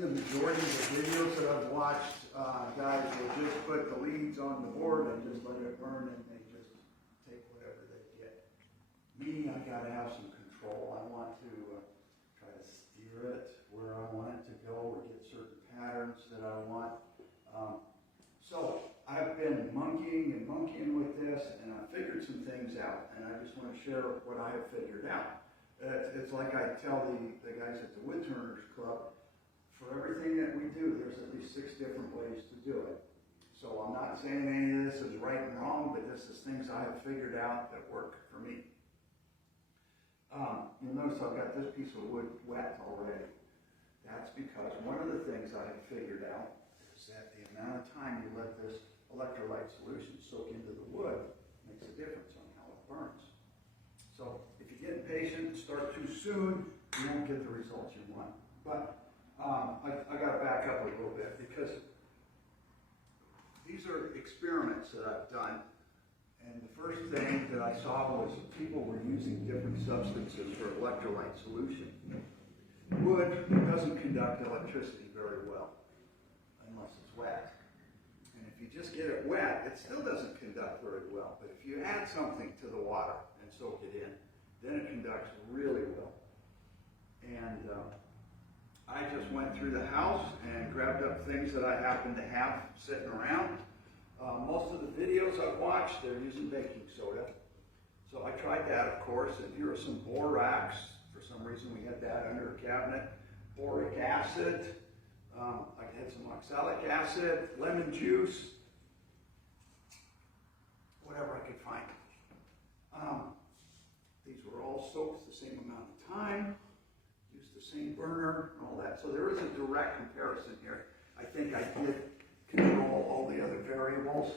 the majority of the videos that I've watched, guys will just put the leads on the board and just let it burn, and they just take whatever they get. Me, I gotta have some control. I want to try to steer it where I want it to go, or get certain patterns that I want. So I've been monkeying with this, and I figured some things out, and I just want to share what I have figured out. It's like I tell the guys at the Woodturners Club, for everything that we do, there's at least 6 different ways to do it. So I'm not saying any of this is right and wrong, but this is things I have figured out that work for me. You'll notice I've got this piece of wood wet already. That's because one of the things I have figured out is that the amount of time you let this electrolyte solution soak into the wood makes a difference on how it burns. So if you get impatient and start too soon, you won't get the results you want. But I got to back up a little bit, because these are experiments that I've done. And the first thing that I saw was people were using different substances for electrolyte solution. Wood doesn't conduct electricity very well unless it's wet. And if you just get it wet, it still doesn't conduct very well. But if you add something to the water and soak it in, then it conducts really well. And I just went through the house and grabbed up things that I happen to have sitting around. Most of the videos I've watched, they're using baking soda. So I tried that, of course, and here are some borax. For some reason we had that under a cabinet. Boric acid. I had some oxalic acid, lemon juice, whatever I could find. These were all soaked the same amount of time, used the same burner, and all that. So there is a direct comparison here. I think I did control all the other variables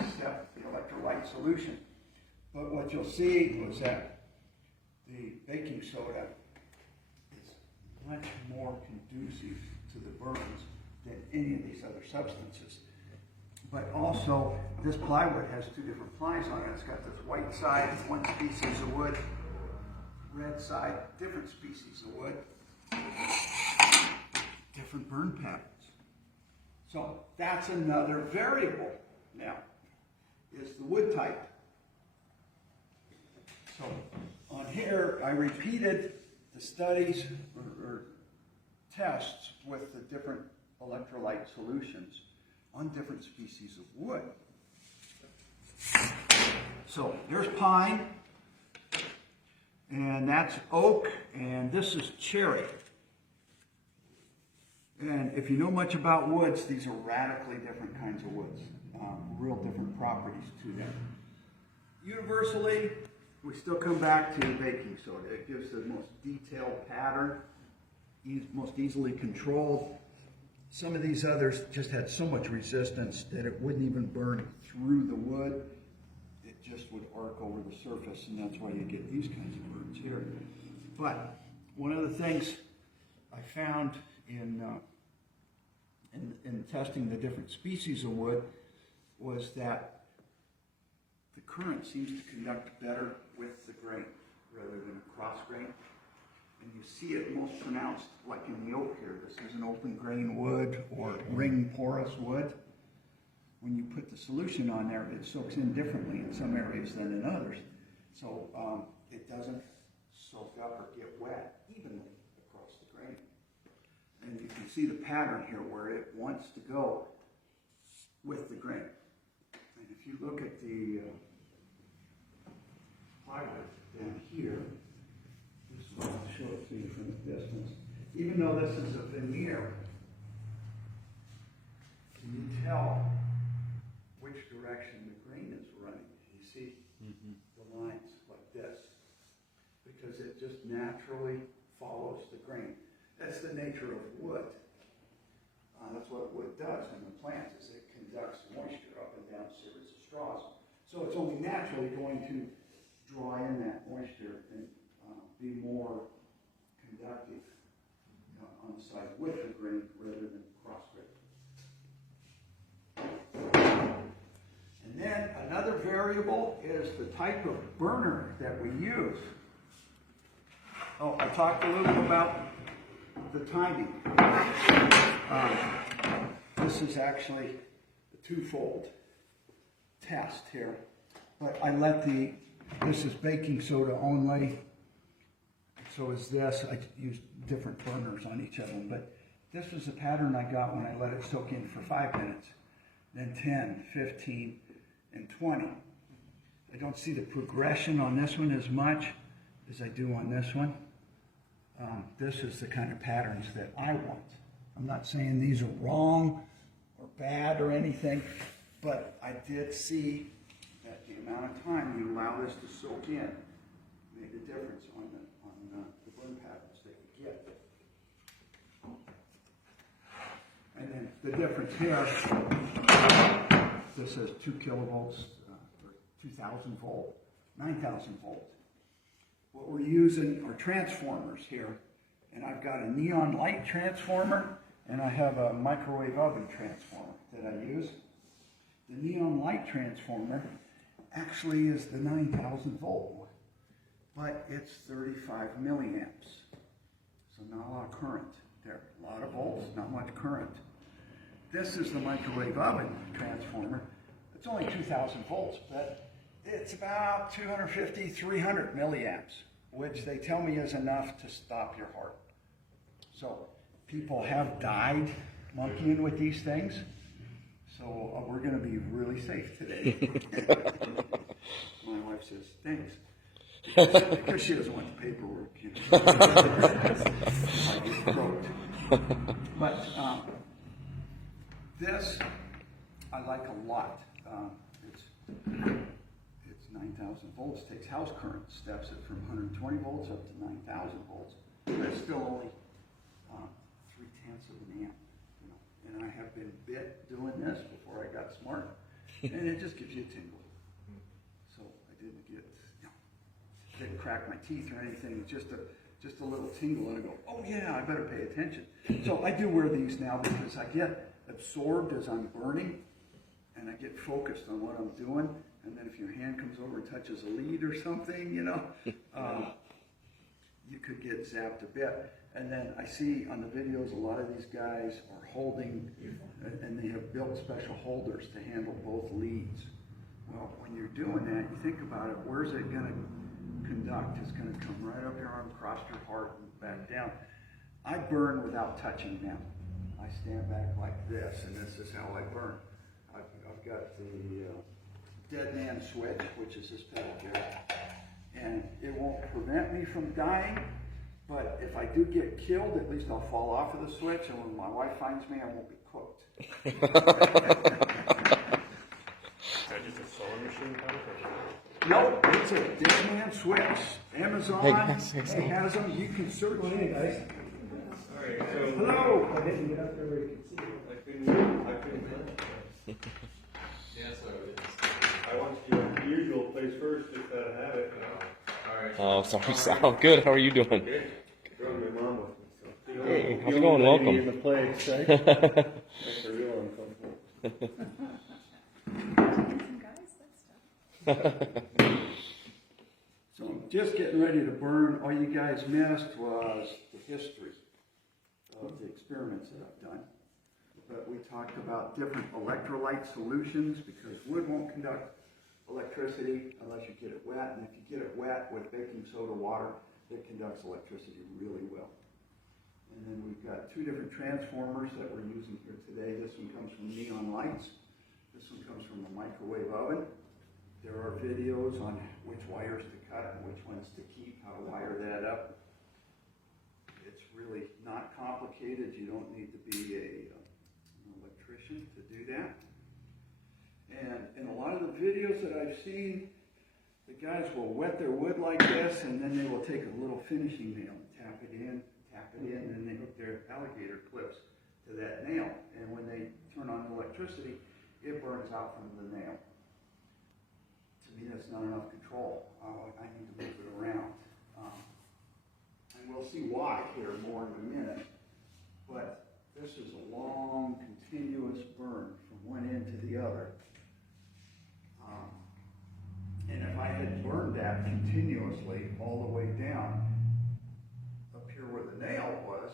except the electrolyte solution. But what you'll see was that the baking soda is much more conducive to the burns than any of these other substances. But also, this plywood has 2 different plies on it. It's got this white side, one species of wood, red side, different species of wood, different burn patterns. So that's another variable now, is the wood type. So on here, I repeated the studies or tests with the different electrolyte solutions on different species of wood. So there's pine, and that's oak, and this is cherry. And if you know much about woods, these are radically different kinds of woods, real different properties to them. Universally, we still come back to baking soda. It gives the most detailed pattern, most easily controlled. Some of these others just had so much resistance that it wouldn't even burn through the wood. It just would arc over the surface, and that's why you get these kinds of burns here. But one of the things I found in testing the different species of wood was that the current seems to conduct better with the grain rather than cross grain. And you see it most pronounced like in the oak here. This is an open grain wood or ring porous wood. When you put the solution on there, it soaks in differently in some areas than in others. So it doesn't soak up or get wet evenly across the grain. And you can see the pattern here where it wants to go with the grain. And if you look at the plywood down here, I'll show it to you from a distance. Even though this is a veneer, can you tell which direction the grain is running? You see the lines like this, because it just naturally follows the grain. That's the nature of wood. That's what wood does in the plants, is it conducts moisture up and down a series of straws. So it's only naturally going to draw in that moisture and be more conductive on the side with the grain rather than cross grain. And then another variable is the type of burner that we use. Oh, I talked a little bit about the timing. This is actually a twofold test here, but I let this is baking soda only, so is this. I used different burners on each of them, but this was the pattern I got when I let it soak in for 5 minutes, then 10, 15, and 20. I don't see the progression on this one as much as I do on this one. This is the kind of patterns that I want. I'm not saying these are wrong or bad or anything, but I did see that the amount of time you allow this to soak in made a difference on the burn patterns that you get. And then the difference here, this says 2 kilovolts, or 2,000 volt, 9,000 volts. What we're using are transformers here, and I've got a neon light transformer, and I have a microwave oven transformer that I use. The neon light transformer actually is the 9,000 volt, but it's 35 milliamps, so not a lot of current there. A lot of volts, not much current. This is the microwave oven transformer. It's only 2,000 volts, but it's about 250, 300 milliamps, which they tell me is enough to stop your heart. So people have died monkeying with these things, so we're going to be really safe today. My wife says, thanks, because she doesn't want the paperwork. You know. But this I like a lot. It's 9,000 volts, takes house current, steps it from 120 volts up to 9,000 volts. But it's still only 0.3 of an amp. You know? And I have been bit doing this before I got smart, and it just gives you a tingle. So I didn't crack my teeth or anything. It's just a little tingle, and I go, oh yeah, I better pay attention. So I do wear these now because I get absorbed as I'm burning, and I get focused on what I'm doing. And then if your hand comes over and touches a lead or something, you know, you could get zapped a bit. And then I see on the videos a lot of these guys are holding, and they have built special holders to handle both leads. Well, when you're doing that, you think about it, where's it going to conduct? It's going to come right up your arm, cross your heart, and back down. I burn without touching them. I stand back like this, and this is how I burn. I've got the dead man switch, which is this pedal here, and it won't prevent me from dying, but if I do get killed, at least I'll fall off of the switch, and when my wife finds me, I won't be cooked. Is that just a sewing machine pedal? No, it's a dead man switch. Amazon has them. You can certainly. Hey guys. Alright, so Hello. I couldn't get Yeah, so I want you to the usual place first, just out of habit. alright. Oh, sorry, Sal. Good. How are you doing? Good. Brought my mom with me. So. Hey, how's it going? Welcome. In the place, right? Makes her real uncomfortable. So I'm just getting ready to burn. All you guys missed was the history of the experiments that I've done. But we talked about different electrolyte solutions because wood won't conduct electricity unless you get it wet. And if you get it wet with baking soda water, it conducts electricity really well. And then we've got 2 different transformers that we're using here today. This one comes from neon lights. This one comes from a microwave oven. There are videos on which wires to cut and which ones to keep, how to wire that up. It's really not complicated. You don't need to be an electrician to do that. And in a lot of the videos that I've seen, the guys will wet their wood like this, and then they will take a little finishing nail and tap it in, and then they hook their alligator clips to that nail. And when they turn on the electricity, it burns out from the nail. To me, that's not enough control. I need to move it around. And we'll see why here more in a minute. But this is a long, continuous burn from one end to the other. And if I had burned that continuously all the way down, up here where the nail was,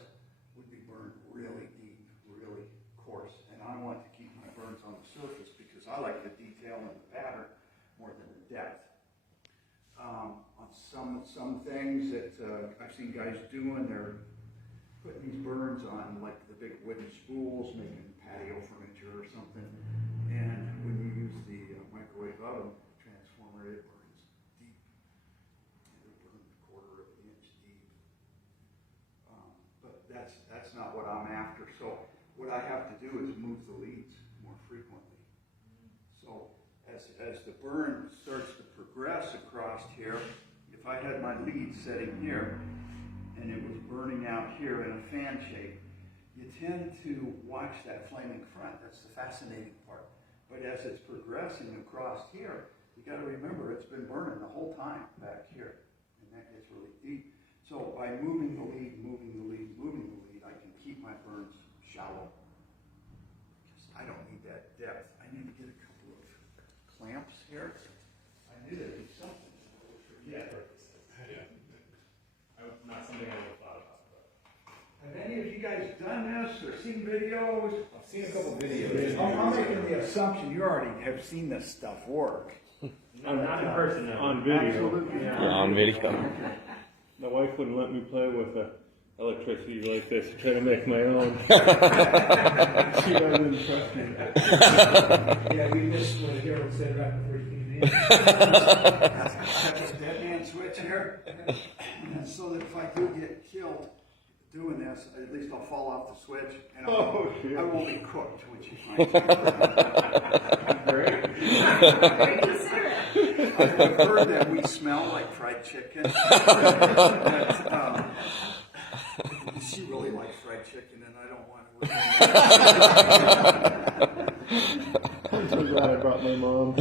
some things that I've seen guys doing, they're putting these burns on like the big wooden spools, making patio furniture or something. And when you use the microwave oven transformer, it burns deep. It'll burn a quarter of an inch deep. But that's not what I'm after. So what I have to do is move the leads more frequently. So as the burn starts to progress across here, if I had my lead sitting here and it was burning out here in a fan shape, you tend to watch that flaming front. That's the fascinating part. But as it's progressing across here, you got to remember it's been burning the whole time back here, and that gets really deep. So by moving the lead, I can keep my burns shallow. I don't need that depth. I need to get a couple of clamps here. I knew there'd be something. Yeah. Not something I would have thought about. Have any of you guys done this or seen videos? I've seen a couple videos. I'm making the assumption you already have seen this stuff work. No, not in person, no. On video. Absolutely. Yeah, on video. My wife wouldn't let me play with electricity like this to try to make my own. She doesn't trust me. Yeah, we missed what Harold said right before you came in. Got this dead man switch here. And so that if I do get killed doing this, at least I'll fall off the switch and I won't be cooked, which you find Great. I've heard that we smell like fried chicken. But, she really likes fried chicken, and I don't want to. I'm so glad I brought my mom.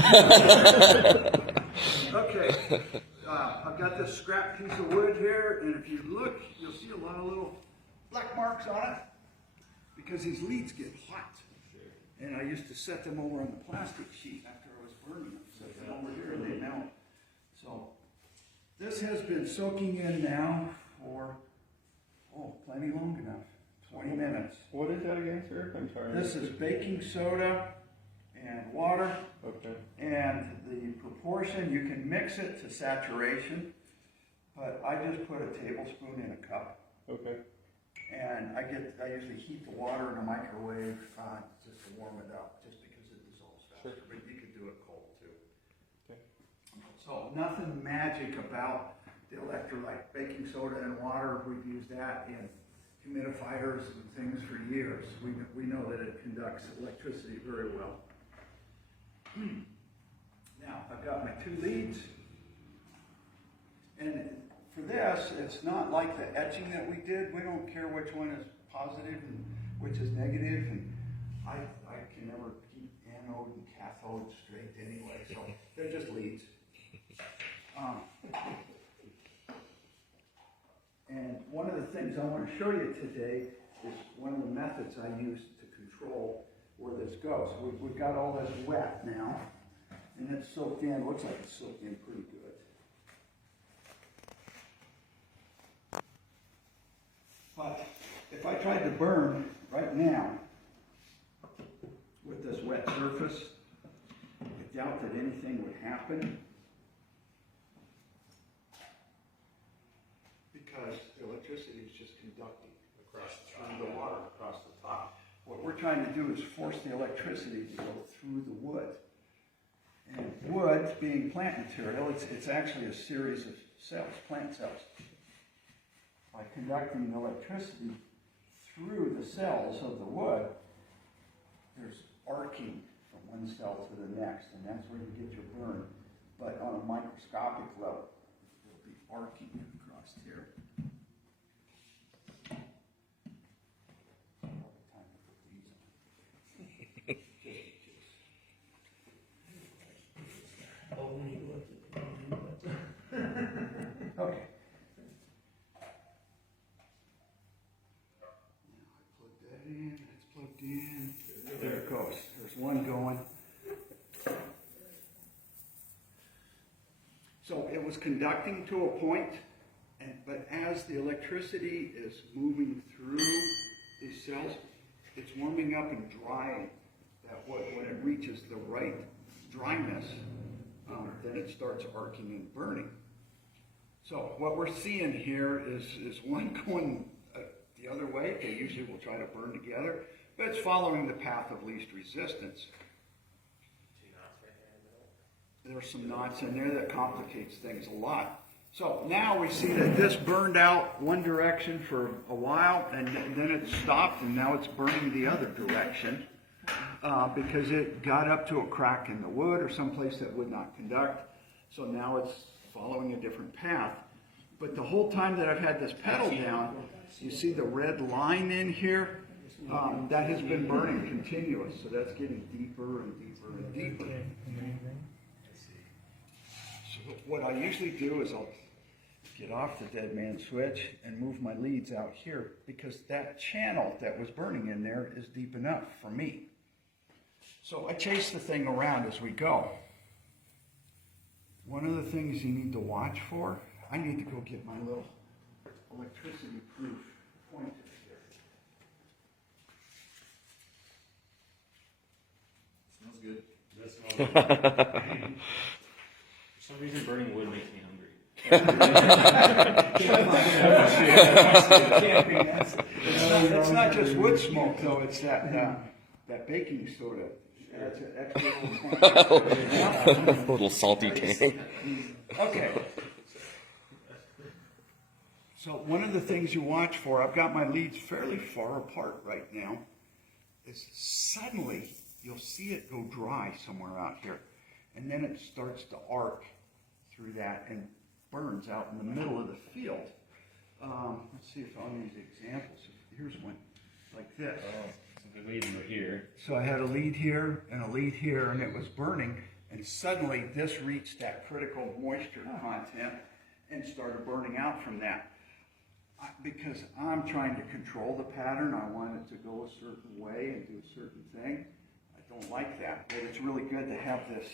Okay, I've got this scrap piece of wood here, and if you look, you'll see a lot of little black marks on it because these leads get hot. And I used to set them over on the plastic sheet after I was burning them. Set them over here and they melt. So this has been soaking in now for, plenty long enough. 20 minutes. What is that again, sir? I'm sorry. This is baking soda and water. Okay. And the proportion, you can mix it to saturation, but I just put a tablespoon in a cup. Okay. And I usually heat the water in a microwave just to warm it up, just because it dissolves faster. Sure. But you could do it cold too. Okay. So nothing magic about the electrolyte. Baking soda and water, we've used that in humidifiers and things for years. We know that it conducts electricity very well. Now, I've got my two leads. And for this, it's not like the etching that we did. We don't care which one is positive and which is negative. And I can never keep anode and cathode straight anyway. So they're just leads. And one of the things I want to show you today is one of the methods I use to control where this goes. We've got all this wet now, and it's soaked in. Looks like it's soaked in pretty good. But if I tried to burn right now with this wet surface, I doubt that anything would happen. Because the electricity is just conducting across through the water across the top. What we're trying to do is force the electricity to go through the wood. And wood, being plant material, it's actually a series of cells, plant cells. By conducting the electricity through the cells of the wood, there's arcing from one cell to the next, and that's where you get your burn. But on a microscopic level, there'll be arcing across here. Okay. It's plugged in. There it goes. There's one going. So it was conducting to a point, but as the electricity is moving through these cells, it's warming up and drying that wood. When it reaches the right dryness, then it starts arcing and burning. So what we're seeing here is one going the other way. They usually will try to burn together, but it's following the path of least resistance. There's some knots in there that complicates things a lot. So now we see that this burned out one direction for a while, and then it stopped, and now it's burning the other direction because it got up to a crack in the wood or someplace that would not conduct. So now it's following a different path. But the whole time that I've had this pedal down, you see the red line in here? That has been burning continuous, so that's getting deeper and deeper and deeper. So what I usually do is I'll get off the dead man switch and move my leads out here because that channel that was burning in there is deep enough for me. So I chase the thing around as we go. One of the things you need to watch for, I need to go get my little electricity proof pointer here. Smells good. That smells good. For some reason, burning wood makes me hungry. It's not just wood smoke though, it's that baking soda. That's an extra A little salty tang. Okay. So one of the things you watch for, I've got my leads fairly far apart right now, is suddenly you'll see it go dry somewhere out here. And then it starts to arc through that and burns out in the middle of the field. Let's see if I'll use examples. Here's one like this. So the leads were here. So I had a lead here and a lead here, and it was burning, and suddenly this reached that critical moisture content and started burning out from that. Because I'm trying to control the pattern, I want it to go a certain way and do a certain thing. I don't like that, but it's really good to have this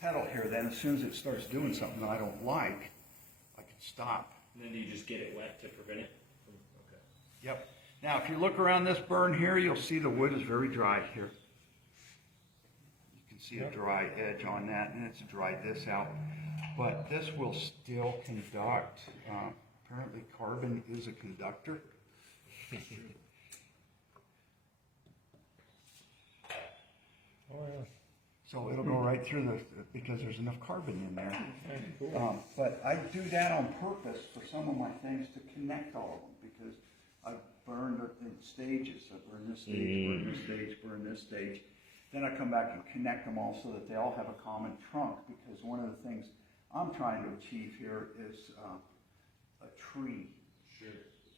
pedal here. Then as soon as it starts doing something I don't like, I can stop. And then do you just get it wet to prevent it from, okay. Yep. Now, if you look around this burn here, you'll see the wood is very dry here. You can see a dry edge on that, and it's dried this out. But this will still conduct. Apparently, carbon is a conductor. So it'll go right through because there's enough carbon in there. But I do that on purpose for some of my things to connect all of them because I burn it in stages. I burn this stage, burn this stage, burn this stage. Then I come back and connect them all so that they all have a common trunk because one of the things I'm trying to achieve here is a tree,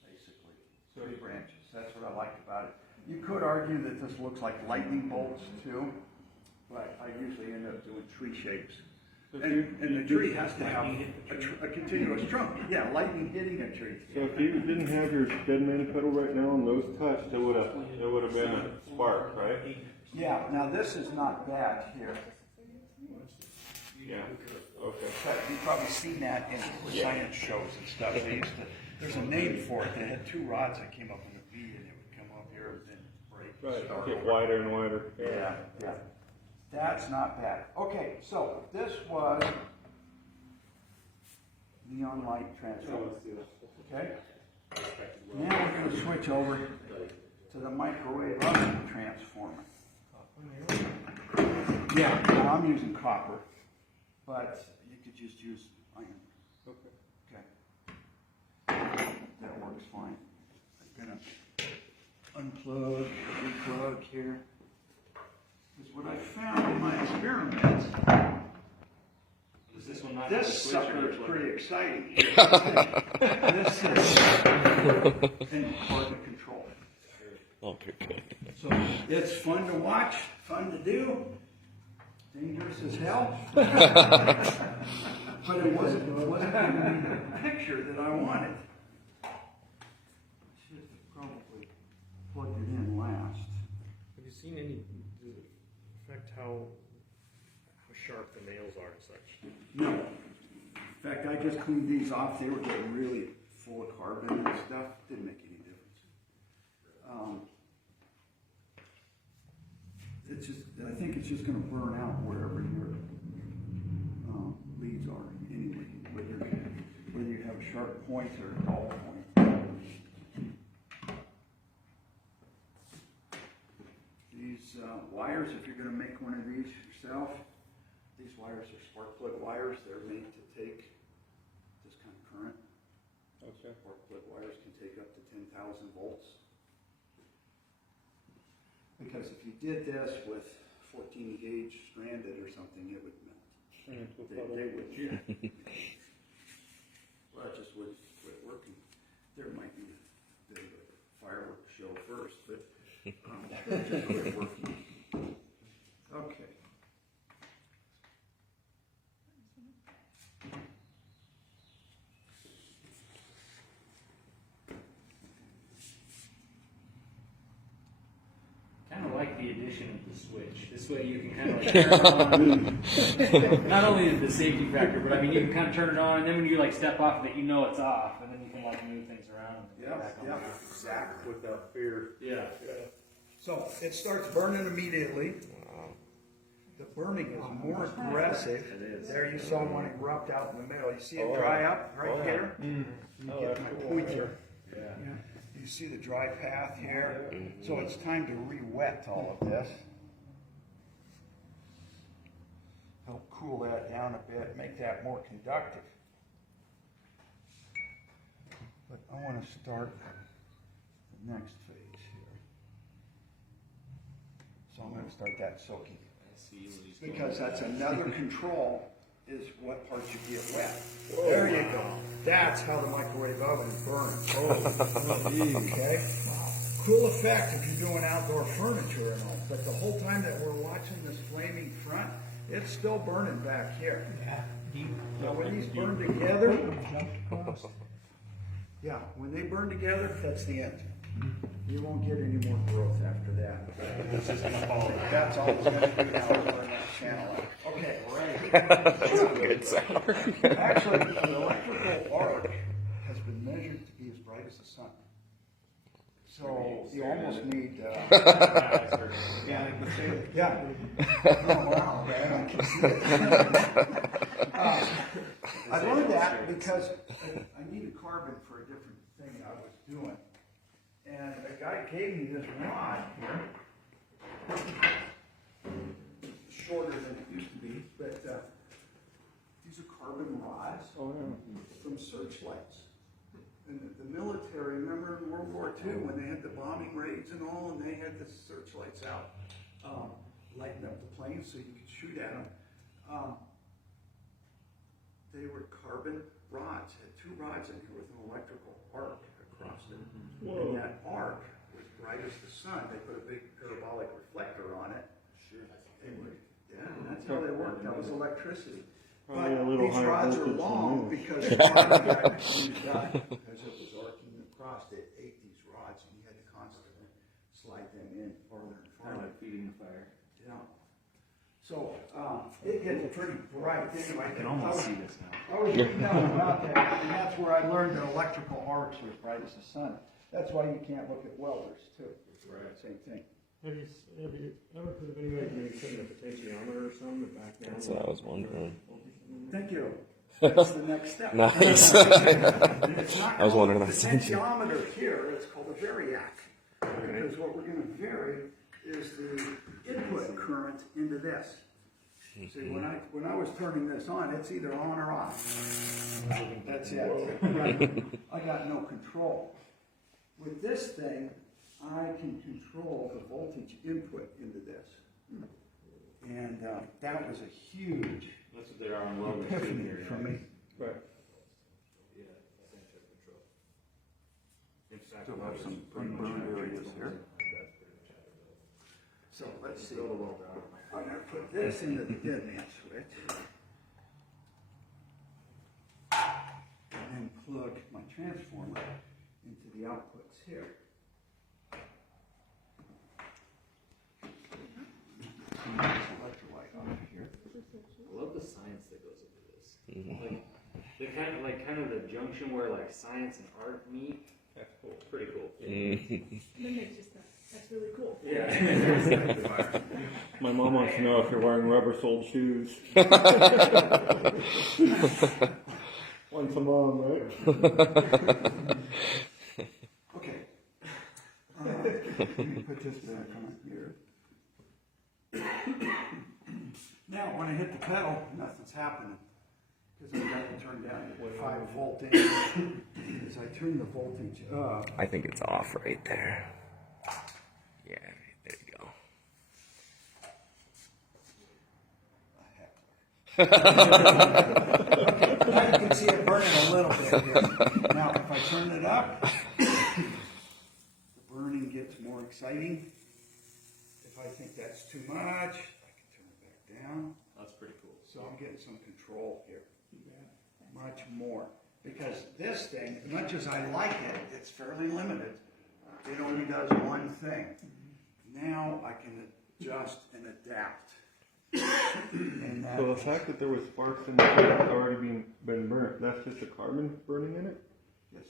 basically. Tree branches. That's what I like about it. You could argue that this looks like lightning bolts too, but I usually end up doing tree shapes. And the tree has to have a continuous trunk. Yeah, lightning hitting a tree. So if you didn't have your dead man pedal right now and those touched, it would have been a spark, right? Yeah. Now this is not bad here. Yeah. Okay. But you've probably seen that in science shows and stuff. There's a name for it. They had two rods that came up in a V, and it would come up here and then break. Right. Get wider and wider. Yeah. Yeah. That's not bad. Okay, so this was neon light transformer. Okay? Now we're going to switch over to the microwave oven transformer. Yeah, now I'm using copper, but you could just use iron. Okay. That works fine. I'm going to unplug, replug here. Because what I found in my experiments, Does this one not this have a switch sucker or is a plug? pretty exciting. This is and hard to control. Okay. So it's fun to watch, fun to do, dangerous as hell. But it wasn't giving me the picture that I wanted. Should have probably plugged it in last. Have you seen any, does it affect how sharp the nails are and such? No. In fact, I just cleaned these off. They were getting really full of carbon and stuff. Didn't make any difference. It's just, I think it's just going to burn out wherever your leads are anyway. But sharp point or a dull point. These wires, if you're going to make one of these yourself, these wires are spark plug wires. They're made to take this kind of current. Okay. Spark plug wires can take up to 10,000 volts. Because if you did this with 14 gauge stranded or something, it would melt. They would, yeah. Well, it just would quit working. There might be a bit of a fireworks show first, but it just quit working. Okay. Kind of like the addition of the switch. This way you can kind of like turn it on. Not only the safety factor, but I mean you can kind of turn it on, and then when you like step off of it, you know it's off, and then you can like move things around. And Yeah, back on. yeah, exactly. Without fear. Yeah. So it starts burning immediately. The burning is more aggressive. It is. There you saw one erupt out in the middle. You see it dry up right here? You get my pointer. Yeah. You see the dry path here? So it's time to re-wet all of this. Help cool that down a bit, make that more conductive. But I want to start the next phase here. So I'm going to start that soaking. I see what he's Because that's another control, is what parts you get wet. There you go. That's how the microwave oven burns. Okay? Cool effect if you're doing outdoor furniture and all. But the whole time that we're watching this flaming front, it's still burning back here. Now when these burn together, yeah, when they burn together, that's the end. You won't get any more growth after that. This is gonna fall. That's all it's gonna do now is burn that channel out. Okay, right. That's a good sound. Actually, the electrical arc has been measured to be as bright as the sun. So you almost need. Yeah. Oh, wow, man, I can see it. I learned that because I needed carbon for a different thing I was doing. And a guy gave me this rod here. Shorter than it used to be, but these are carbon rods from searchlights. And the military, remember in World War II when they had the bombing raids and all, and they had the searchlights out, lighting up the planes so you could shoot at them. They were carbon rods, had two rods in here with an electrical arc across it. And that arc was bright as the sun. They put a big parabolic reflector on it. Sure. Yeah, that's how they worked. That was electricity. Probably But a little these higher rods are voltage than long yours. because the carbon got used up because it was arcing across. It ate these rods, and you had to constantly slide them in farther and Kind farther. of like feeding the fire. Yeah. So it gets pretty bright anyway. I can almost see this now. I was reading about that, and that's where I learned that electrical arcs are as bright as the sun. That's why you can't look at welders too. Right. Same thing. Have you ever heard of anybody maybe putting a potentiometer or something back down? That's what I was wondering. Thank you. That's the next step. Nice. It's not I was wondering called that a same thing. potentiometer here, it's called a variac. Because what we're going to vary is the input current into this. See, when I was turning this on, it's either on or off. That's it. Right. I got no control. With this thing, I can control the voltage input into this. And that was a huge That's what they are on welders too epiphany here. for me. Right. Yeah, center control. In fact, Still have some unburned areas here. So let's see. I'm going to put this into the dead man switch. And then plug my transformer into the outputs here. Turn this electrolyte off here. I love the science that goes into this. Like, the kind of the junction where like science and art meet. That's cool. Pretty cool. That makes just that's really cool. Yeah. My mom wants to know if you're wearing rubber-soled shoes. Well, once I'm on, right? Okay. Let me put this back on here. Now, when I hit the pedal, nothing's happening. Because I've got to turn down to 5 voltage. As I turn the voltage up, I think it's off right there. Yeah, there you go. now you can see it burning a little bit here. Now, if I turn it up, the burning gets more exciting. If I think that's too much, I can turn it back down. That's pretty cool. So I'm getting some control here. Much more. Because this thing, as much as I like it, it's fairly limited. It only does one thing. Now I can adjust and adapt. And that, So the fact that there was sparks in the thing that's already been burnt, that's just the carbon burning in it? yes.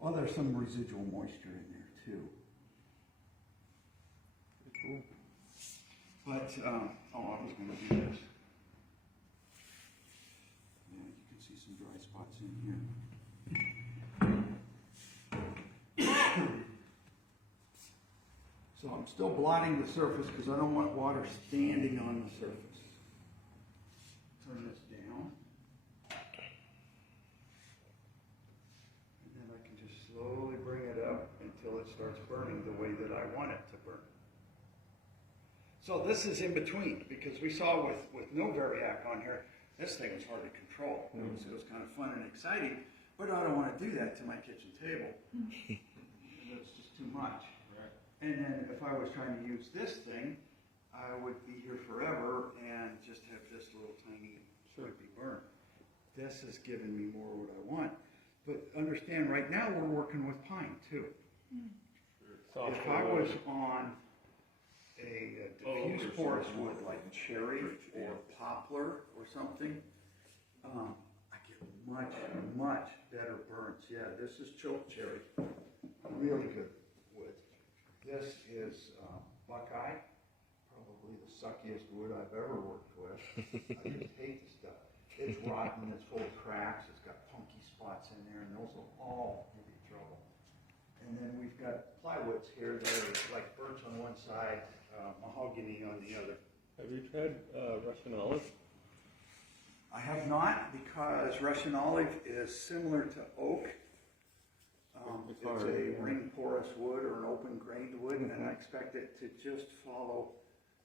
Oh, there's some residual moisture in there too. Cool. But, I was going to do this. Yeah, you can see some dry spots in here. So I'm still blotting the surface because I don't want water standing on the surface. Turn this down. And then I can just slowly bring it up until it starts burning the way that I want it to burn. So this is in between, because we saw with no variac on here, this thing was hard to control. It was kind of fun and exciting, but I don't want to do that to my kitchen table. It's just too much. And then if I was trying to use this thing, I would be here forever and just have this little tiny be burnt. This is giving me more what I want. But understand, right now we're working with pine too. If I was on a diffuse forest wood like cherry or poplar or something, I get much better burns. Yeah, this is choke cherry, really good wood. This is buckeye, probably the suckiest wood I've ever worked with. I just hate the stuff. It's rotten, it's full of cracks, it's got punky spots in there, and those will all give you trouble. And then we've got plywoods here that are like birch on one side, mahogany on the other. Have you tried Russian olive? I have not, because Russian olive is similar to oak. It's a ring porous wood or an open grained wood, and I expect it to just follow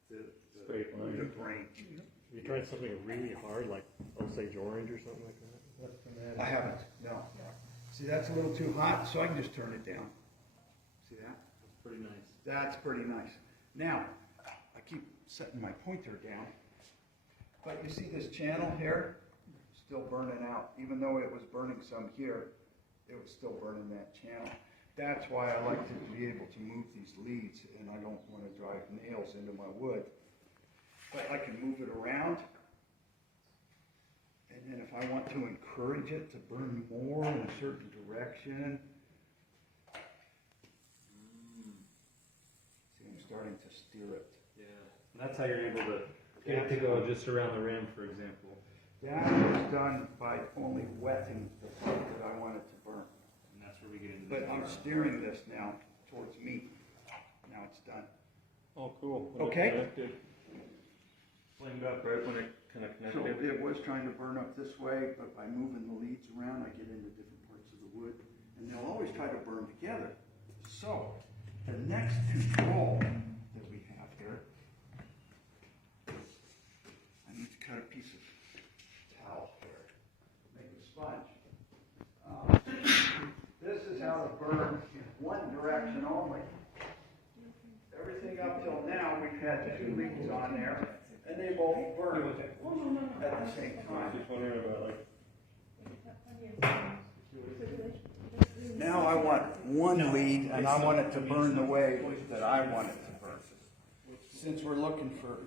the Straight line. the grain. Have you tried something really hard, like Osage orange or something like that? I haven't, no. See, that's a little too hot, so I can just turn it down. See that? That's pretty nice. That's pretty nice. Now, I keep setting my pointer down, but you see this channel here? Still burning out. Even though it was burning some here, it was still burning that channel. That's why I like to be able to move these leads, and I don't want to drive nails into my wood. But I can move it around, and then if I want to encourage it to burn more in a certain direction, see, I'm starting to steer it. Yeah. And that's how you're able to get it to go just around the rim, for example. That was done by only wetting the part that I wanted to burn. And that's where we get into But the I'm steering this now towards me. Now it's done. Oh, cool. When Okay. It connected, flamed up right when it kind of So connected. it was trying to burn up this way, but by moving the leads around, I get into different parts of the wood. And they'll always try to burn together. So the next control that we have here, I need to cut a piece of towel here, make a sponge. This is how to burn in one direction only. Everything up till now, we've had 2 leads on there, and they both burn at the same time. Just wondering about like. Now I want one lead, and I want it to burn the way that I want it to burn. Since we're looking for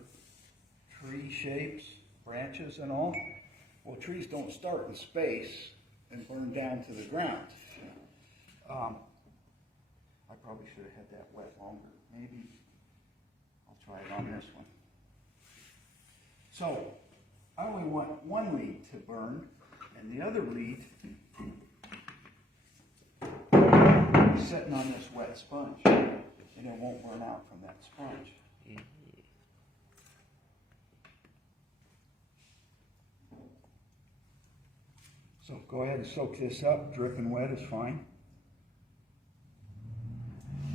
tree shapes, branches and all, well, trees don't start in space and burn down to the ground. I probably should have had that wet longer. Maybe I'll try it on this one. So I only want one lead to burn, And the other lead is sitting on this wet sponge, and it won't burn out from that sponge. So go ahead and soak this up. Dripping wet is fine.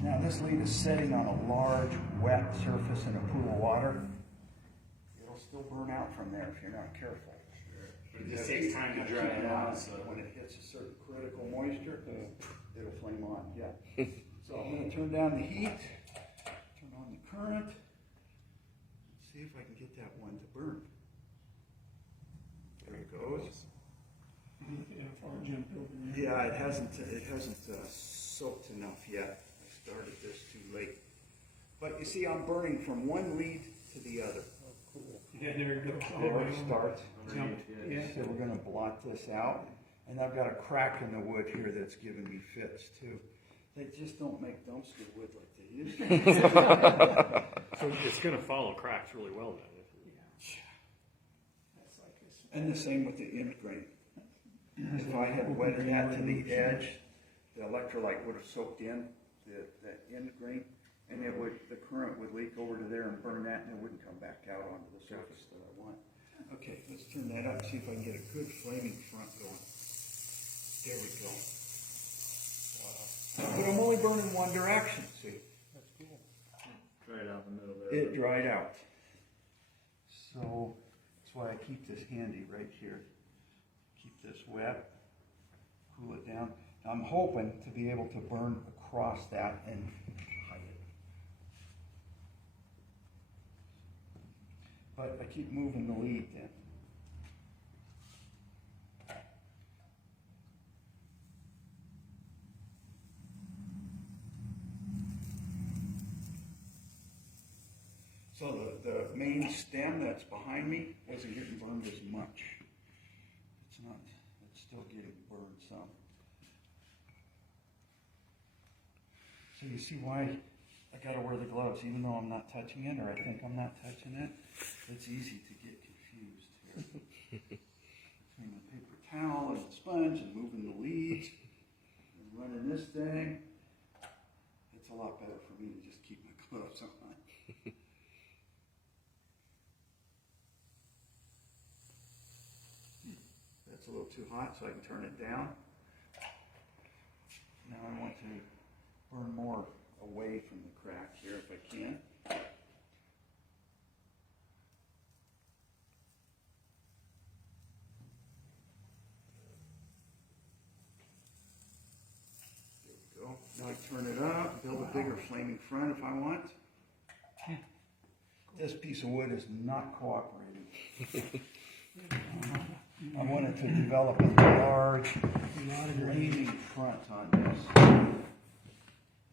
Now this lead is sitting on a large wet surface in a pool of water. It'll still burn out from there if you're not careful. It just takes time to dry it out. So. When it hits a certain critical moisture, it'll flame on. Yeah. So I'm going to turn down the heat, turn on the current, see if I can get that one to burn. There it goes. Yeah, it hasn't soaked enough yet. I started this too late. But you see, I'm burning from one lead to the other. Oh, cool. Yeah, there you go. There it starts. Jump. Yeah. So we're going to blot this out. And I've got a crack in the wood here that's giving me fits too. They just don't make dumpster wood like they used to. So it's going to follow cracks really well then. That's like this. And the same with the end grain. If I had wetted that to the edge, the electrolyte would have soaked in the end grain, and the current would leak over to there and burn that, and it wouldn't come back out onto the surface that I want. Okay, let's turn that up, see if I can get a good flaming front going. There we go. But I'm only burning one direction, see? That's cool. Right out in the middle there. It dried out. So that's why I keep this handy right here. Keep this wet, cool it down. Now I'm hoping to be able to burn across that and hide it. But I keep moving the lead then. So the main stem that's behind me wasn't getting burned as much. It's still getting burned some. So you see why I gotta wear the gloves, even though I'm not touching it, or I think I'm not touching it. It's easy to get confused here. Between the paper towel and the sponge and moving the leads and running this thing, it's a lot better for me to just keep my gloves on. That's a little too hot, so I can turn it down. Now I want to burn more away from the crack here if I can. There we go. Now I turn it up, build a bigger flaming front if I want. This piece of wood is not cooperating. I wanted to develop a large flaming front on this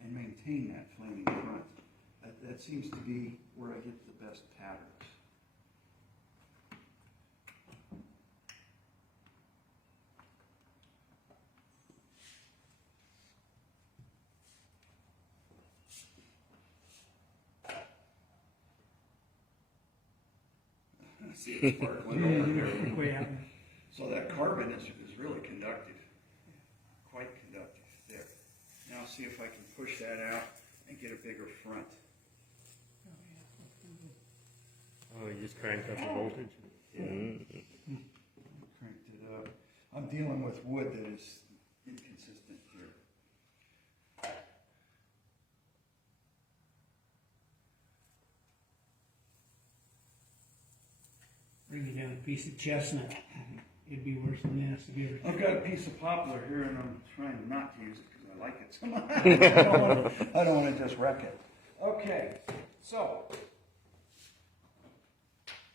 and maintain that flaming front. That seems to be where I get the best patterns. See it sparkling over there. Way out. So that carbon is really conductive, quite conductive there. Now see if I can push that out and get a bigger front. Oh, you just cranked up the voltage? Yeah. Cranked it up. I'm dealing with wood that is inconsistent here. Bring you down a piece of chestnut. It'd be worse than this if you ever. I've got a piece of poplar here and I'm trying not to use it because I like it so much. I don't want to just wreck it. Okay, so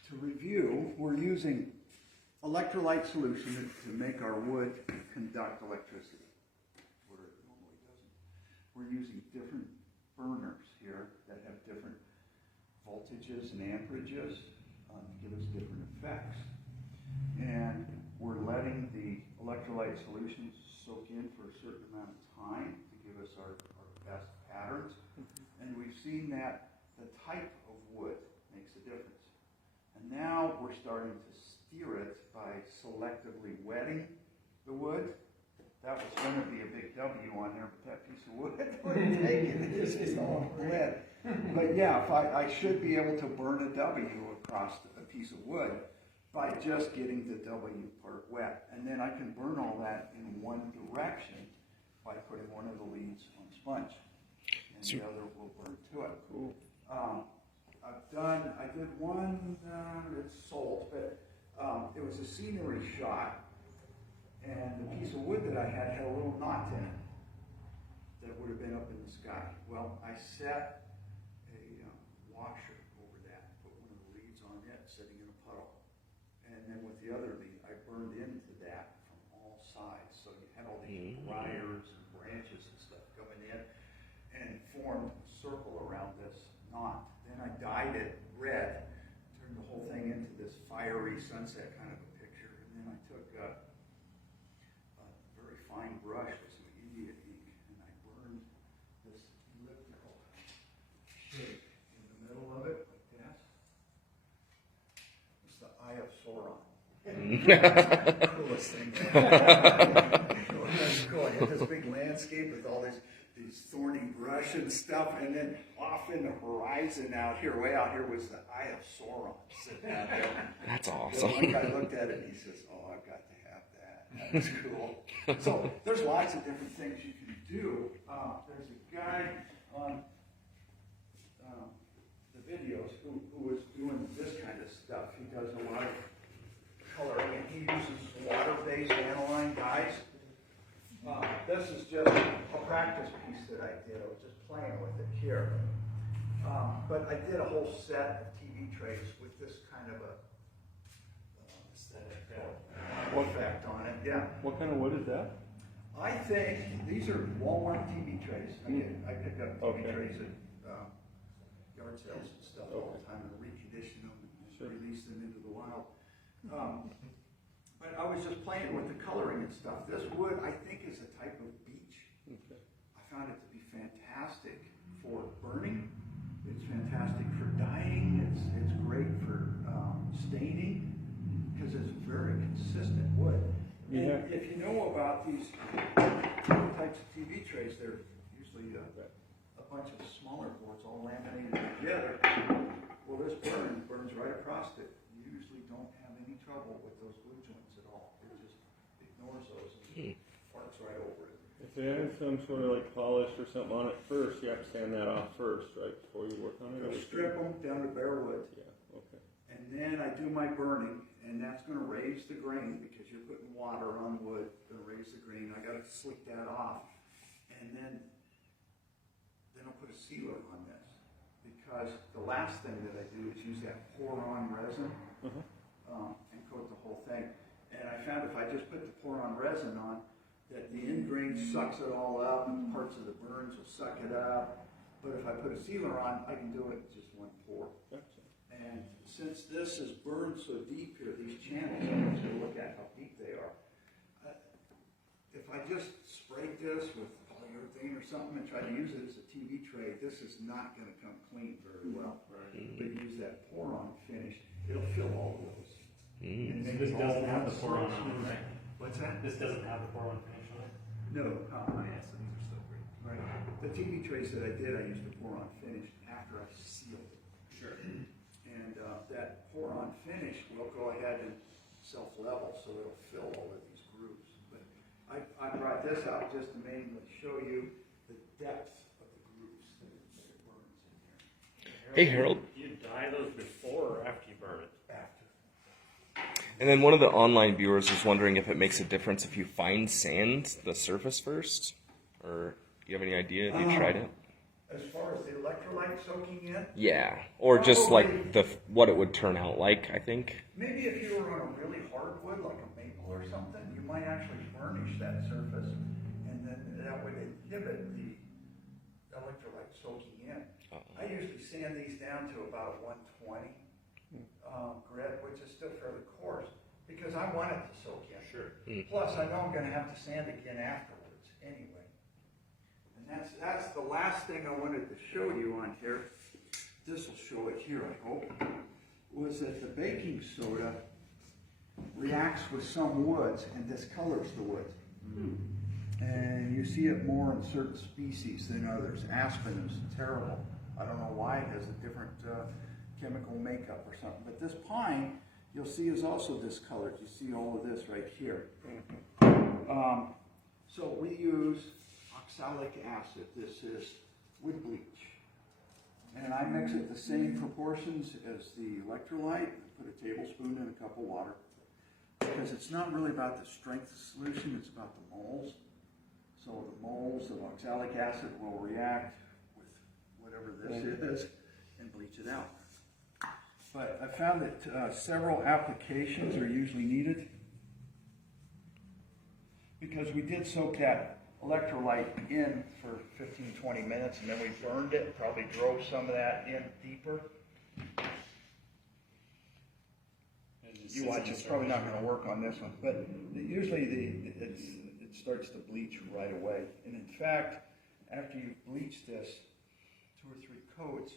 to review, we're using electrolyte solution to make our wood conduct electricity where it normally doesn't. We're using different burners here that have different voltages and amperages to give us different effects. And we're letting the electrolyte solution soak in for a certain amount of time to give us our best patterns. And we've seen that the type of wood makes a difference. And now we're starting to steer it by selectively wetting the wood. That was going to be a big W on there, but that piece of wood wouldn't take it. It's just all lead. But yeah, if I should be able to burn a W across a piece of wood by just getting the W part wet. And then I can burn all that in one direction by putting one of the leads on sponge. And the other will burn to it. Cool. I did one, it's sold, but it was a scenery shot. And the piece of wood that I had a little knot in it that would have been up in the sky. Well, I set a washer over that, put one of the leads on it, sitting in a puddle. And then with the other lead, I burned into that from all sides. So you had all these wires and branches and stuff coming in and formed a circle around this knot. Then I dyed it red, turned the whole thing into this fiery sunset kind of a picture. And then I took a very fine brush with some India ink, and I burned this elliptical shape in the middle of it, like this. It's the Eye of Sauron. That's the coolest thing. That's cool. I had this big landscape with all these thorny brush and stuff, and then off in the horizon out here, way out here, was the Eye of Sauron sitting out there. That's awesome. One guy looked at it and he says, "Oh, I've got to have that. That's cool." So there's lots of different things you can do. There's a guy on the videos who was doing this kind of stuff. He does a lot of coloring, and he uses water-based aniline dyes. This is just a practice piece that I did. I was just playing with it here. But I did a whole set of TV trays with this kind of a effect on it. Yeah. What kind of wood is that? I think these are Walmart TV trays. I pick up TV trays at yard sales and stuff all the time and recondition them and release them into the wild. But I was just playing with the coloring and stuff. This wood, I think, is a type of beech. Okay. I found it to be fantastic for burning. It's fantastic for dyeing. It's great for staining because it's very consistent wood. Yeah. And if you know about these types of TV trays, they're usually a bunch of smaller boards all laminated together. Well, this burns right across it. You usually don't have any trouble with those glue joints at all. It just ignores those and farts right over it. If they add some sort of like polish or something on it first, you have to sand that off first, right, before you work on it? I'll strip them down to bare wood. Yeah, okay. And then I do my burning, and that's going to raise the grain because you're putting water on wood. It's going to raise the grain. I got to slick that off, and then I'll put a sealer on this because the last thing that I do is use that pour-on resin and coat the whole thing. And I found if I just put the pour-on resin on, that the end grain sucks it all up, and parts of the burns will suck it up. But if I put a sealer on, I can do it in just one pour. Gotcha. And since this is burned so deep here, these channels, I want you to look at how deep they are. If I just sprayed this with polyurethane or something and try to use it as a TV tray, this is not going to come clean very well. Right. But use that pour-on finish, it'll fill all those. And make This it all doesn't have the one pour-on smooth. on it, right? What's that? This doesn't have the pour-on finish on it. No. Yeah, so these are so great. Right. The TV trays that I did, I used to pour-on finish after I sealed it. Sure. And that pour-on finish will go ahead and self-level, so it'll fill all of these grooves. But I brought this out just to mainly show you the depth of the grooves that it burns in here. Hey, Harold. Do you dye those before or after you burn it? After. And then one of the online viewers was wondering if it makes a difference if you fine sand the surface first, or do you have any idea? Have you tried it? As far as the electrolyte soaking in, Yeah, or just like what it would turn out like. I think. maybe if you were on a really hard wood, like a maple or something, you might actually burnish that surface, and then that would inhibit the electrolyte soaking in. I usually sand these down to about 120 grit, which is still fairly coarse, because I want it to soak in. Sure. Plus, I know I'm going to have to sand again afterwards anyway. And that's the last thing I wanted to show you on here. This will show it here, I hope. Was that the baking soda reacts with some woods and discolors the woods. And you see it more in certain species than others. Aspen is terrible. I don't know why, it has a different chemical makeup or something. But this pine, you'll see, is also discolored. You see all of this right here. So we use oxalic acid. This is wood bleach. And I mix it the same proportions as the electrolyte. Put a tablespoon in a cup of water. Because it's not really about the strength of the solution, it's about the moles. So the moles of oxalic acid will react with whatever this is and bleach it out. But I found that several applications are usually needed because we did soak that electrolyte in for 15-20 minutes and then we burned it, probably drove some of that in deeper. You watch, it's probably not going to work on this one, but usually it starts to bleach right away. And in fact, after you've bleached this 2 or 3 coats,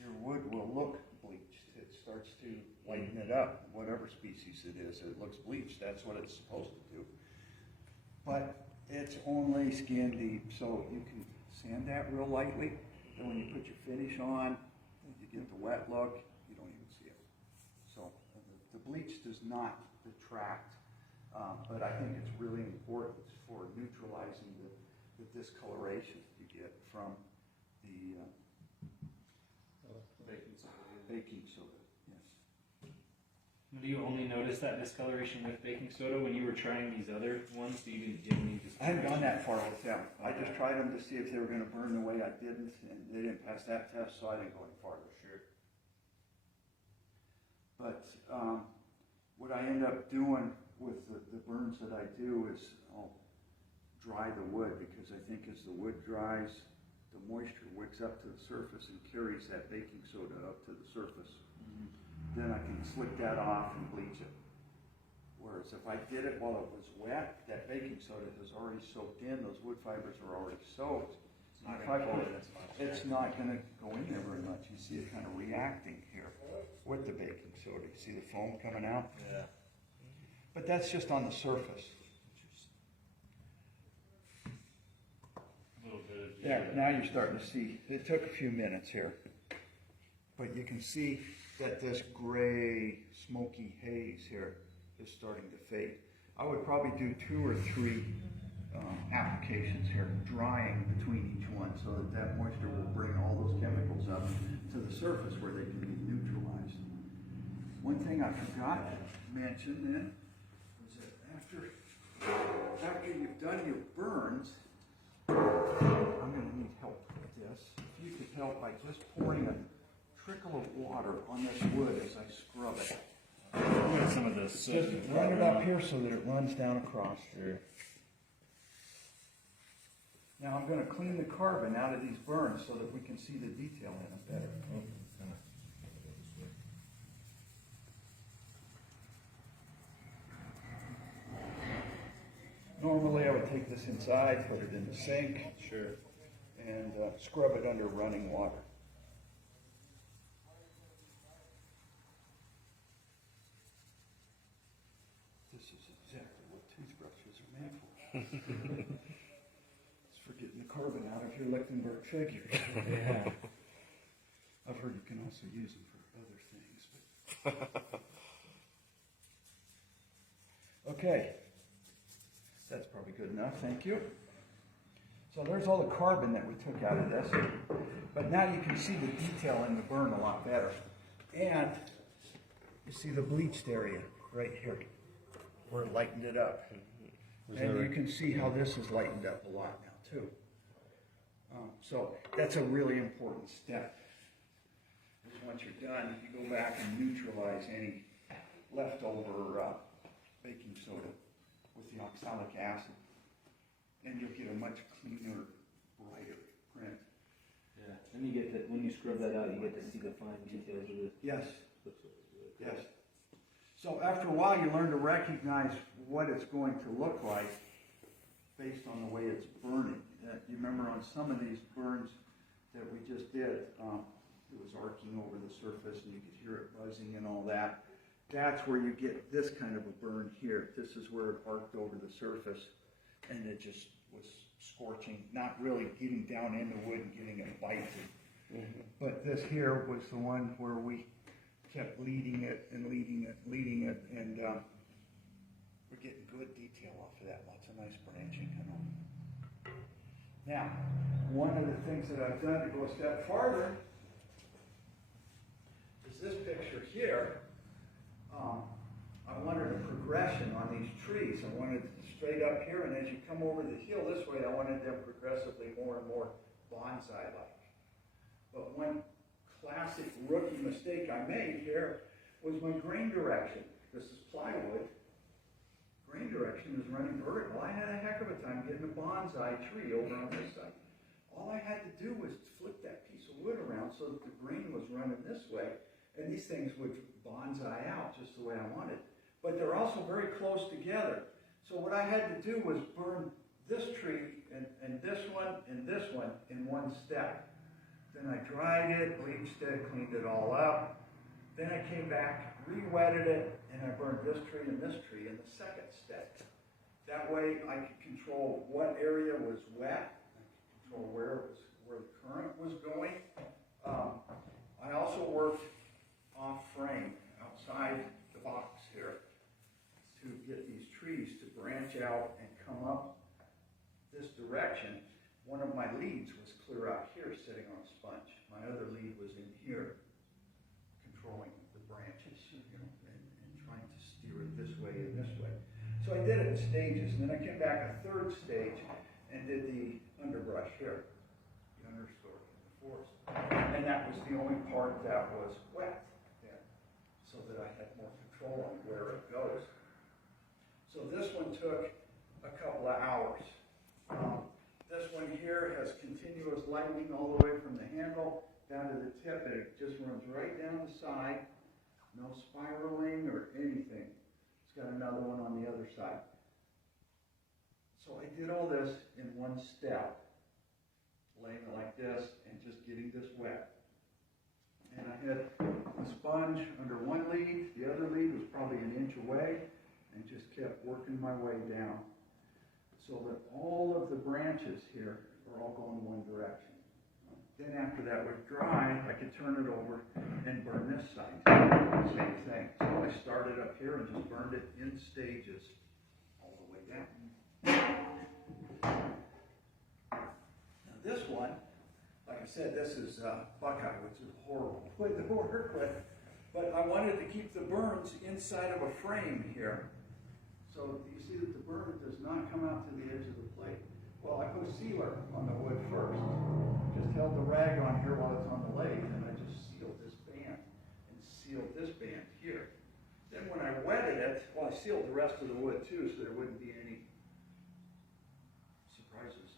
your wood will look bleached. It starts to lighten it up. Whatever species it is, it looks bleached. That's what it's supposed to do. But it's only skin deep, so you can sand that real lightly. And when you put your finish on, you get the wet look, you don't even see it. So the bleach does not detract, but I think it's really important for neutralizing the discoloration you get from the baking soda. Yes. Do you only notice that discoloration with baking soda when you were trying these other ones? So you didn't get any discoloration? I haven't gone that far with them. I just tried them to see if they were going to burn the way I didn't, and they didn't pass that test, so I didn't go any farther. Sure. But what I end up doing with the burns that I do is I'll dry the wood, because I think as the wood dries, the moisture wicks up to the surface and carries that baking soda up to the surface. Then I can slick that off and bleach it. Whereas if I did it while it was wet, that baking soda has already soaked in, those wood fibers are already soaked. It's not going to go in there very much. You see it kind of reacting here with the baking soda. You see the foam coming out? Yeah. But that's just on the surface. A little bit of, Yeah, now you're starting to see, it took a few minutes here. But you can see that this gray, smoky haze here is starting to fade. I would probably do 2 or 3 applications here, drying between each one, so that moisture will bring all those chemicals up to the surface where they can be neutralized. One thing I forgot to mention then was that after you've done your burns, I'm going to need help with this. If you could help by just pouring a trickle of water on this wood as I scrub it. some of this. Just run it up here so that it runs down across. Sure. Now I'm going to clean the carbon out of these burns so that we can see the detail in them better. Normally I would take this inside, put it in the sink, Sure. and scrub it under running water. This is exactly what toothbrushes are made for. It's for getting the carbon out of your Lichtenberg figures. Yeah. I've heard you can also use them for other things. But okay. That's probably good enough, thank you. So there's all the carbon that we took out of this. But now you can see the detail in the burn a lot better. And you see the bleached area right here, where it lightened it up. And you can see how this is lightened up a lot now too. So that's a really important step. Because once you're done, you go back and neutralize any leftover baking soda with the oxalic acid, and you'll get a much cleaner, brighter print. Yeah. Then you get to, when you scrub that out, you get to see the fine details of it. Yes. Yes. So after a while, you learn to recognize what it's going to look like based on the way it's burning. You remember on some of these burns that we just did, it was arcing over the surface, and you could hear it buzzing and all that. that's where you get this kind of a burn here. This is where it arced over the surface and it just was scorching, not really getting down in the wood and getting it biting. But this here was the one where we kept leading it and leading it, and we're getting good detail off of that. Lots of nice branching. Now, one of the things that I've done to go a step farther is this picture here. I wanted a progression on these trees. I wanted straight up here, and as you come over the hill this way, I wanted them progressively more and more bonsai-like. But one classic rookie mistake I made here was my grain direction. This is plywood. Grain direction is running vertical. I had a heck of a time getting a bonsai tree over on this side. All I had to do was flip that piece of wood around so that the grain was running this way, and these things would bonsai out just the way I wanted. But they're also very close together. So what I had to do was burn this tree and this one in one step. Then I dried it, bleached it, cleaned it all up. Then I came back, re-wetted it, and I burned this tree in the second step. That way I could control what area was wet, I could control where the current was going. I also worked off frame, outside the box here, to get these trees to branch out and come up this direction. One of my leads was clear out here sitting on a sponge. My other lead was in here controlling the branches, and trying to steer it this way and this way. So I did it in stages, and then I came back a third stage and did the underbrush here, the understory in the forest. And that was the only part that was wet then, so that I had more control on where it goes. So this one took a couple of hours. This one here has continuous lighting all the way from the handle down to the tip, and it just runs right down the side. No spiraling or anything. It's got another one on the other side. So I did all this in one step, laying it like this and just getting this wet. And I had a sponge under one lead, the other lead was probably an inch away, and just kept working my way down, so that all of the branches here are all going one direction. Then after that was dry, I could turn it over and burn this side. Same thing. So I started up here and just burned it in stages all the way down. Now this one, like I said, this is buckeye, which is horrible wood to work with. But I wanted to keep the burns inside of a frame here. So you see that the burn does not come out to the edge of the plate. Well, I put a sealer on the wood first. Just held the rag on here while it's on the lathe, and I just sealed this band and sealed this band here. Then when I wetted it, well, I sealed the rest of the wood too, so there wouldn't be any surprises.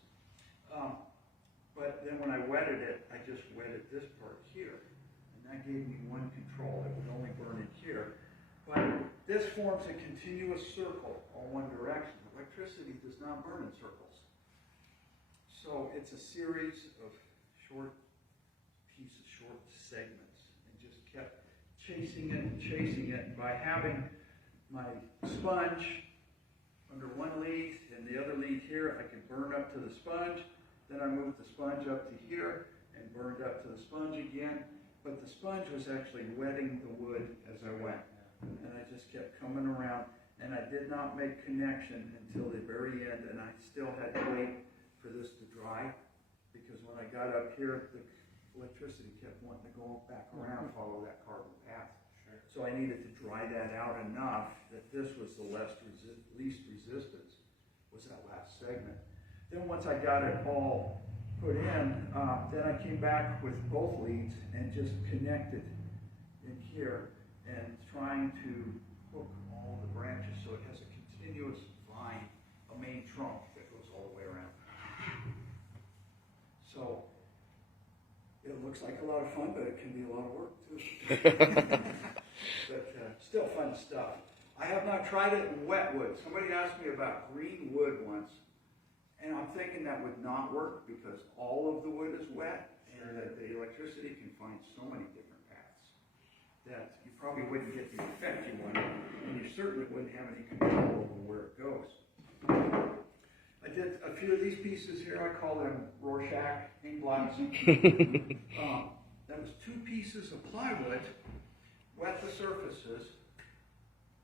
But then when I wetted it, I just wetted this part here, and that gave me one control. It would only burn in here. But this forms a continuous circle all one direction. Electricity does not burn in circles. So it's a series of short pieces, short segments, and just kept chasing it and chasing it. And by having my sponge under one lead and the other lead here, I could burn up to the sponge. Then I moved the sponge up to here and burned up to the sponge again. But the sponge was actually wetting the wood as I went. And I just kept coming around, and I did not make connection until the very end, and I still had to wait for this to dry, because when I got up here, the electricity kept wanting to go back around, follow that carbon path. Sure. So I needed to dry that out enough that this was the least resistance, was that last segment. Then once I got it all put in, then I came back with both leads and just connected in here, and trying to hook all the branches so it has a continuous vine, a main trunk that goes all the way around. So it looks like a lot of fun, but it can be a lot of work too. But still fun stuff. I have not tried it in wet wood. Somebody asked me about green wood once, and I'm thinking that would not work because all of the wood is wet, and that the electricity can find so many different paths that you probably wouldn't get the effect you want, and you certainly wouldn't have any control over where it goes. I did a few of these pieces here. I call them Rorschach ink blots. That was 2 pieces of plywood, wet the surfaces,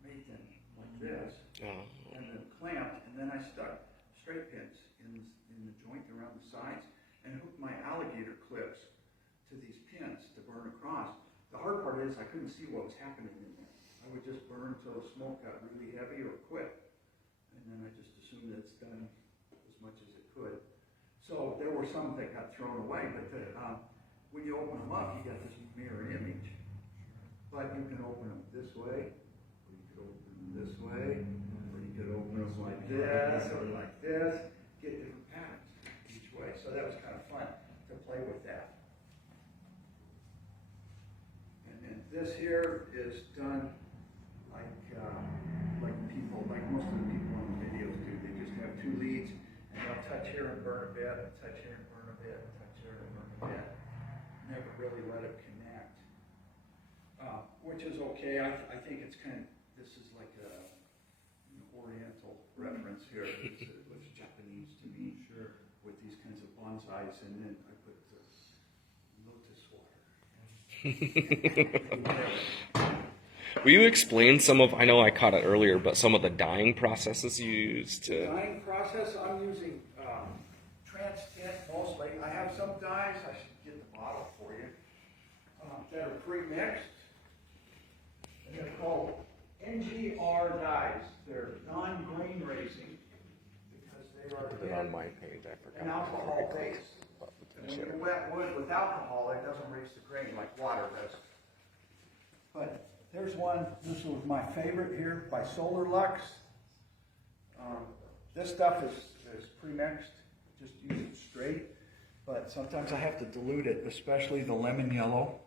made them like this, and then clamped, and then I stuck straight pins in the joint around the sides and hooked my alligator clips to these pins to burn across. The hard part is I couldn't see what was happening in there. I would just burn until the smoke got really heavy or quit, and then I just assumed that it's done as much as it could. So there were some that got thrown away, but when you open them up, you get this mirror image. But you can open them this way, or you could open them this way, or you could open them like this, or like this, get different patterns each way. So that was kind of fun to play with that. And then this here is done like people, like most of the people on the videos do. They just have 2 leads, and they'll touch here and burn a bit, and touch here and burn a bit, and touch here and burn a bit. Never really let it connect, which is okay. I think it's kind of, this is like an oriental reference here. It looks Japanese to me, sure, with these kinds of bonsais, and then I put the lotus water. Will you explain some of, I know I caught it earlier, but some of the dyeing processes you use to... The dyeing process, I'm using trans tint mostly. I have some dyes, I should get the bottle for you, that are pre-mixed. And they're called NGR dyes. They're non-grain raising because they are Put it on my page, I an forgot. alcohol base. And when you wet wood with alcohol, it doesn't raise the grain like water does. But there's one, this was my favorite here, by Solar Lux. This stuff is pre-mixed, just use it straight. But sometimes I have to dilute it, especially the lemon yellow.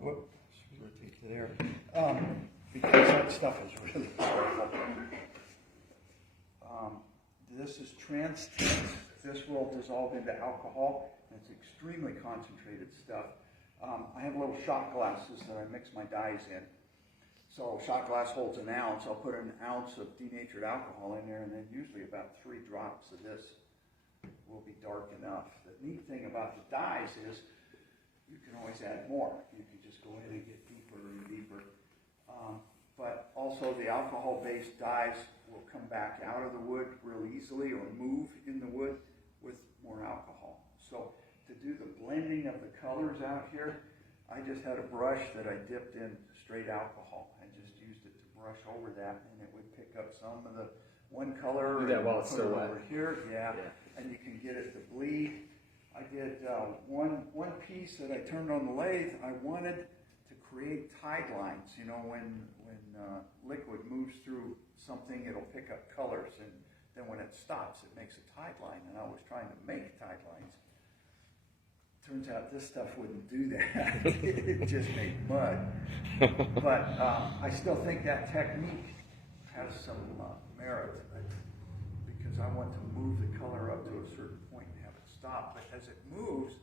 Whoops, rotate to there. Because that stuff is really powerful. This is trans tint. This will dissolve into alcohol. It's extremely concentrated stuff. I have little shot glasses that I mix my dyes in. So shot glass holds an ounce. I'll put an ounce of denatured alcohol in there, and then usually about 3 drops of this will be dark enough. The neat thing about the dyes is you can always add more. You can just go in and get deeper and deeper. But also the alcohol-based dyes will come back out of the wood real easily or move in the wood with more alcohol. So to do the blending of the colors out here, I just had a brush that I dipped in straight alcohol. I just used it to brush over that, and it would pick up some of the one color. Do that while it's put still it wet. over here, yeah, and you can get it to bleed. I did one piece that I turned on the lathe. I wanted to create tide lines. You know, when liquid moves through something, it'll pick up colors, and then when it stops, it makes a tide line. And I was trying to make tide lines. Turns out this stuff wouldn't do that. It just made mud. But I still think that technique has some merit, because I want to move the color up to a certain point and have it stop. But as it moves,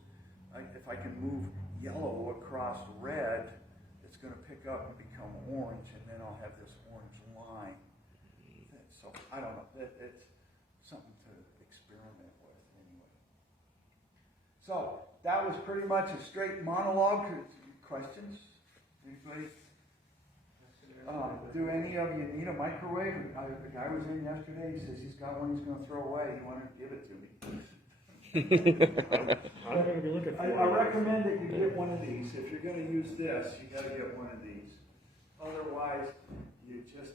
if I can move yellow across red, it's going to pick up and become orange, and then I'll have this orange line. So I don't know. It's something to experiment with anyway. So that was pretty much a straight monologue. Questions? Anybody? Do any of you need a microwave? The guy was in yesterday. He says he's got one he's going to throw away. He wanted to give it to me. I'm going to be looking for I recommend that you get one of these. If you're going to use this, you got to get one of these. Otherwise, you just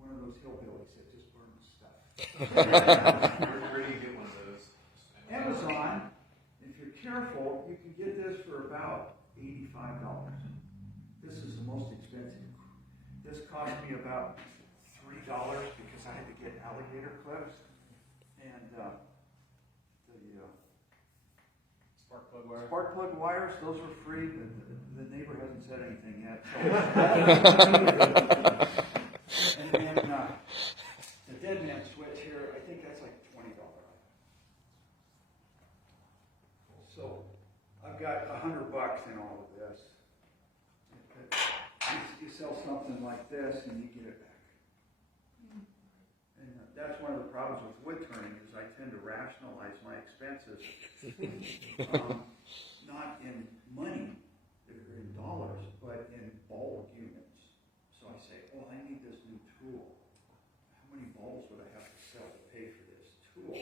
one of those hillbillies that just burns stuff. Where do you get one of those? Amazon. If you're careful, you can get this for about $85. This is the most expensive. This cost me about $3 because I had to get alligator clips and the spark plug wires. Those were free. The neighbor hasn't said anything yet. And then the dead man switch here, I think that's like $20. So I've got $100 in all of this. you sell something like this and you get it back. And that's one of the problems with wood turning is I tend to rationalize my expenses, not in money, or in dollars, but in bulk units. So I say, oh, I need this new tool. How many bulbs would I have to sell to pay for this tool?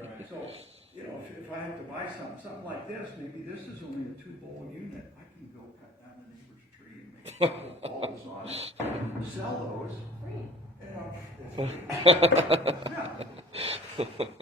Right. So, you know, if I have to buy something like this, maybe this is only a 2-bulb unit. I can go cut down the neighbor's tree and make a couple bulbs on it, sell those. Great. You know, it's, yeah.